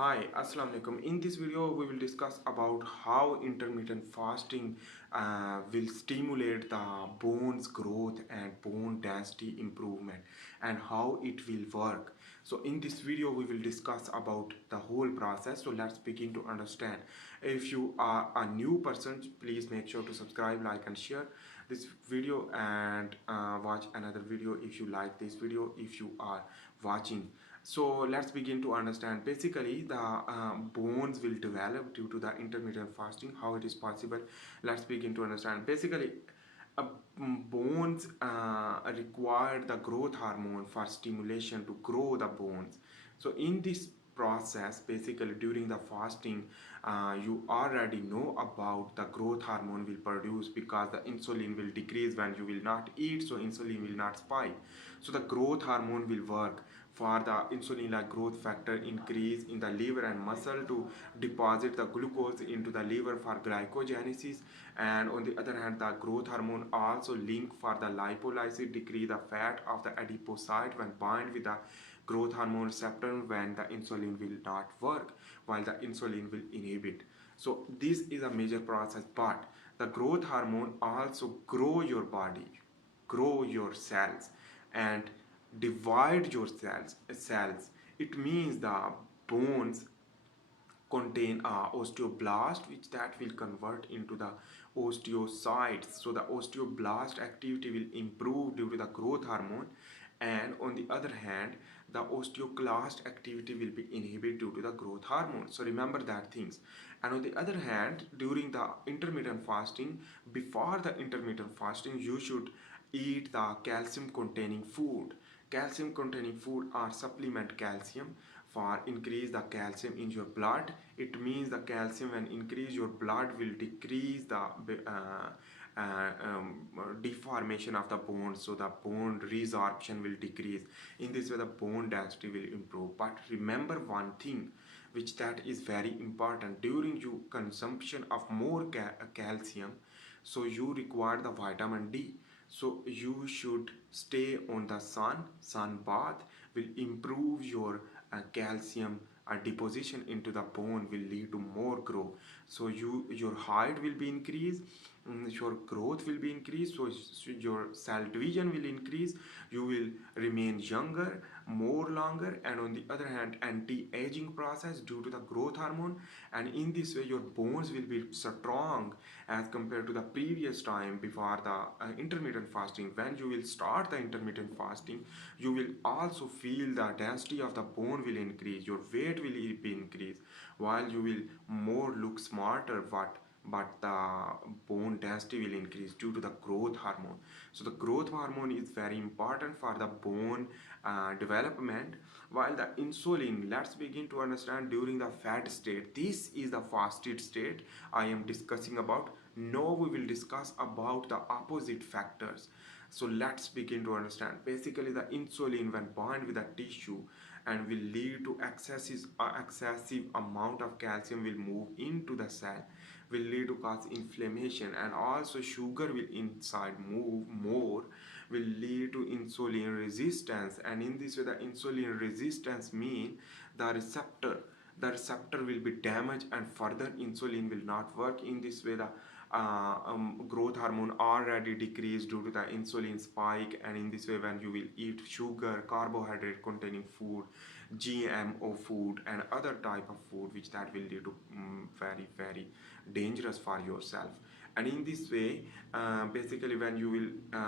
Hi, Assalamu alaikum. In this video, we will discuss about how intermittent fasting will stimulate the bones growth and bone density improvement and how it will work. So in this video, we will discuss about the whole process. So let's begin to understand. If you are a new person, please make sure to subscribe, like and share this video and watch another video if you like this video if you are watching. So let's begin to understand. Basically, the bones will develop due to the intermittent fasting. How it is possible? Let's begin to understand. Basically, uh, bones require the growth hormone for stimulation to grow the bones. So in this process, basically during the fasting, you already know about the growth hormone will produce because the insulin will decrease when you will not eat, so insulin will not spike. So the growth hormone will work for the insulin like growth factor increase in the liver and muscle to deposit the glucose into the liver for glycogenesis, and on the other hand the growth hormone also link for the lipolysis decrease the fat of the adipocyte when bind with the growth hormone receptor when the insulin will not work while the insulin will inhibit. So this is a major process, but the growth hormone also grow your body, grow your cells and divide your cells. It means the bones contain osteoblast which that will convert into the osteocytes. So the osteoblast activity will improve due to the growth hormone, and on the other hand the osteoclast activity will be inhibited due to the growth hormone. So remember that things. And on the other hand, during the intermittent fasting, before the intermittent fasting you should eat the calcium containing food. Calcium containing food or supplement calcium for increase the calcium in your blood. It means the calcium when increase your blood will decrease the deformation of the bone, so the bone resorption will decrease. In this way the bone density will improve. But remember one thing which that is very important: during you consumption of more calcium, so you require the vitamin D. So you should stay on the sun bath will improve your calcium deposition into the bone will lead to more growth. So your height will be increased, your growth will be increased, so your cell division will increase, you will remain younger more longer, and on the other hand anti-aging process due to the growth hormone. And in this way your bones will be strong as compared to the previous time before the intermittent fasting. When you will start the intermittent fasting, you will also feel the density of the bone will increase, your weight will be increased, while you will more look smarter, but the bone density will increase due to the growth hormone. So the growth hormone is very important for the bone development. While the insulin, let's begin to understand during the fat state. This is the fasted state I am discussing about. Now we will discuss about the opposite factors. So let's begin to understand. Basically the insulin when bound with the tissue and will lead to excessive amount of calcium will move into the cell, will lead to cause inflammation, and also sugar will inside move more, will lead to insulin resistance. And in this way the insulin resistance mean the receptor will be damaged and further insulin will not work. In this way the growth hormone already decreased due to the insulin spike, and in this way when you will eat sugar, carbohydrate containing food, GMO food and other type of food which that will lead to very dangerous for yourself. And in this way basically when you will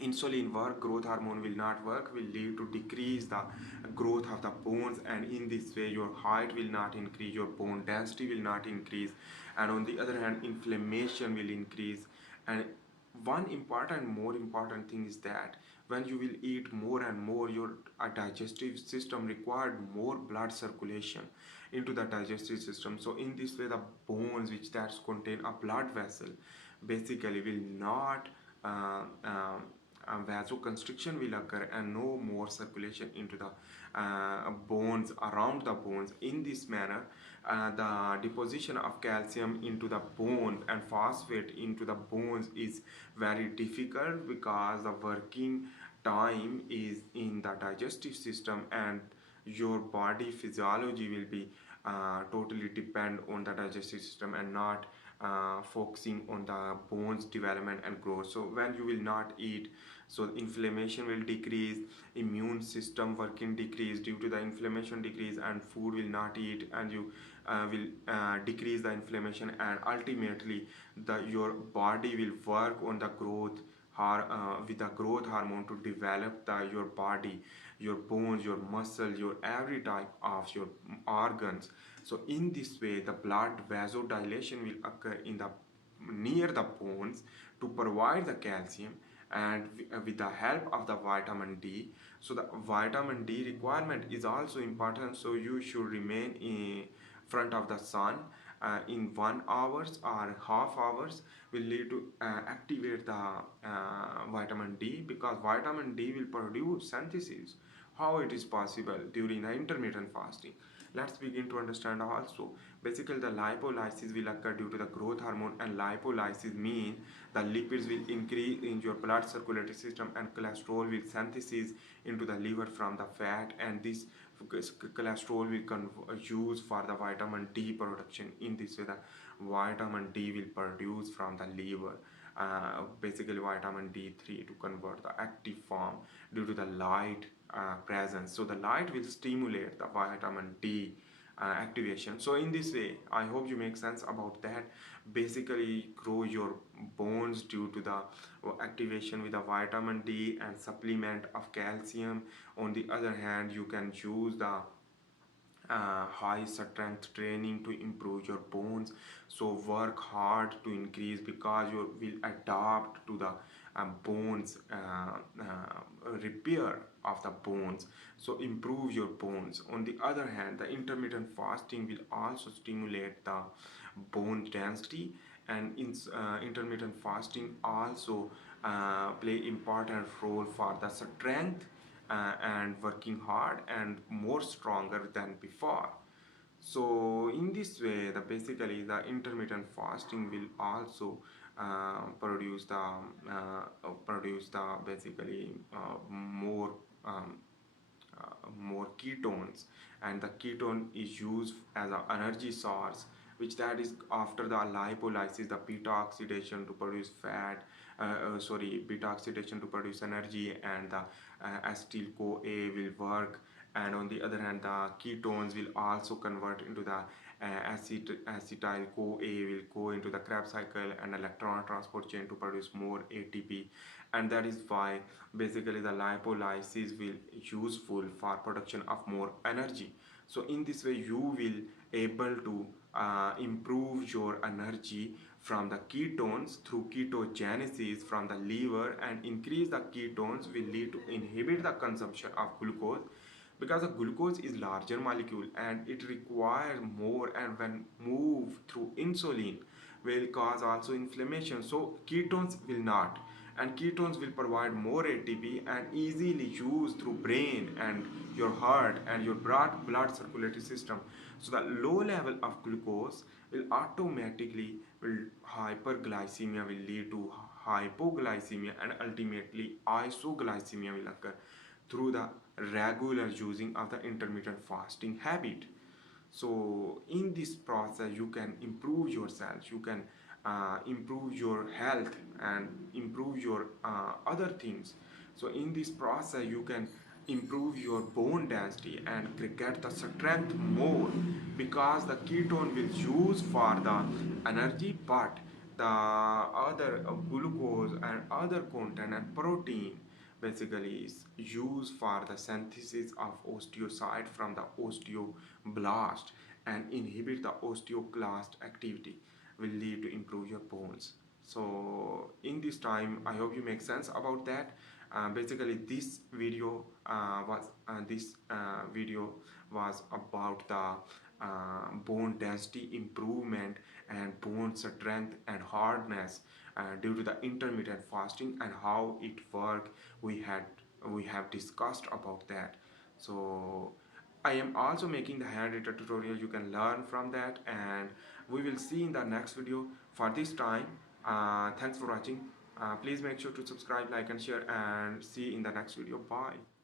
insulin work, growth hormone will not work, will lead to decrease the growth of the bones, and in this way your height will not increase, your bone density will not increase, and on the other hand inflammation will increase. And one important more important thing is that when you will eat more and more, your digestive system required more blood circulation into the digestive system. So in this way the bones which that contain a blood vessel basically will not vasoconstriction will occur and no more circulation into the bones, around the bones. In this manner the deposition of calcium into the bone and phosphate into the bones is very difficult because the working time is in the digestive system, and your body physiology will be totally depend on the digestive system and not focusing on the bones development and growth. So when you will not eat, so inflammation will decrease, immune system working decrease due to the inflammation decrease, and food will not eat, and you will decrease the inflammation, and ultimately your body will work on the growth with the growth hormone to develop your body, your bones, your muscle, your every type of your organs. So in this way, the blood vasodilation will occur in the near the bones to provide the calcium, and with the help of the vitamin D. So the vitamin D requirement is also important, so you should remain in front of the sun in 1 hours or half hours will lead to activate the vitamin D, because vitamin D will produce synthesis. How it is possible during the intermittent fasting? Let's begin to understand also. Basically, the lipolysis will occur due to the growth hormone, and lipolysis means the lipids will increase in your blood circulatory system, and cholesterol will synthesis into the liver from the fat, and this cholesterol will use for the vitamin D production. In this way, the vitamin D will produce from the liver. Basically vitamin D3 to convert the active form due to the light presence. So the light will stimulate the vitamin D activation. So in this way, I hope you make sense about that. Basically grow your bones due to the activation with the vitamin D and supplement of calcium. On the other hand, you can use the high strength training to improve your bones. So work hard to increase, because you will adapt to the bones repair of the bones, so improve your bones. On the other hand, the intermittent fasting will also stimulate the bone density, and in intermittent fasting also play important role for the strength and working hard and more stronger than before. So in this way, the basically the intermittent fasting will also produce the basically more ketones, and the ketone is used as an energy source, which that is after the lipolysis, the beta oxidation to produce fat, beta oxidation to produce energy, and the acetyl CoA will work. And on the other hand, the ketones will also convert into the acetyl CoA will go into the Krebs cycle and electron transport chain to produce more ATP, and that is why basically the lipolysis will useful for production of more energy. So in this way, you will able to improve your energy from the ketones through ketogenesis from the liver, and increase the ketones will lead to inhibit the consumption of glucose, because the glucose is larger molecule and it requires more, and when move through insulin will cause also inflammation. So ketones will not, and ketones will provide more ATP and easily used through brain and your heart and your blood circulatory system. So the low level of glucose will automatically will hyperglycemia will lead to hypoglycemia, and ultimately isoglycemia will occur through the regular using of the intermittent fasting habit. So in this process, you can improve yourself, you can improve your health and improve your other things. So in this process, you can improve your bone density and get the strength more, because the ketone will use for the energy, but the other glucose and other content and protein basically is used for the synthesis of osteocyte from the osteoblast, and inhibit the osteoclast activity will lead to improve your bones. So in this time, I hope you make sense about that. Basically this video was about the bone density improvement and bone strength and hardness due to the intermittent fasting, and how it work. We have discussed about that. So I am also making the handwritten tutorial, you can learn from that, and we will see in the next video. For this time, thanks for watching. Please make sure to subscribe, like and share, and see in the next video. Bye.